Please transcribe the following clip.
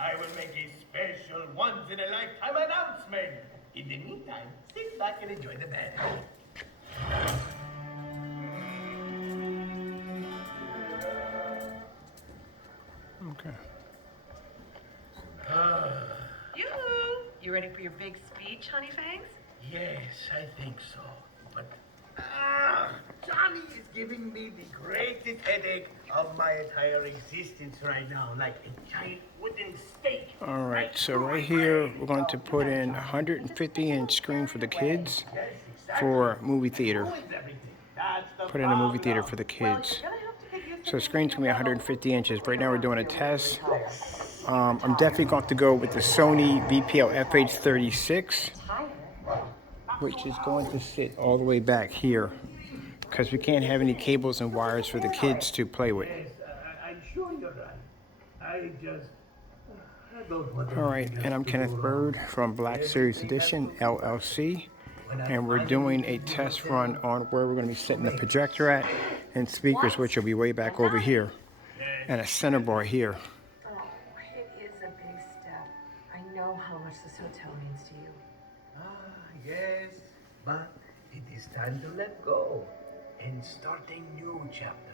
I will make a special once-in-a-lifetime announcement. In the meantime, sit back and enjoy the bed. Okay. You ready for your big speech, Honey Fangs? Yes, I think so. But Johnny is giving me the greatest headache of my entire existence right now, like a giant wooden stake. All right, so right here, we're going to put in a 150-inch screen for the kids for movie theater. Put in a movie theater for the kids. So the screen's gonna be 150 inches. Right now we're doing a test. I'm definitely going to go with the Sony VPL FH36, which is going to sit all the way back here because we can't have any cables and wires for the kids to play with. Yes, I'm sure you're right. I don't want to. All right, and I'm Kenneth Bird from Black Series Edition, LLC. And we're doing a test run on where we're going to be setting the projector at and speakers, which will be way back over here, and a center bar here. Oh, it is a big step. I know how much this hotel means to you. Yes, but it is time to let go and start a new chapter.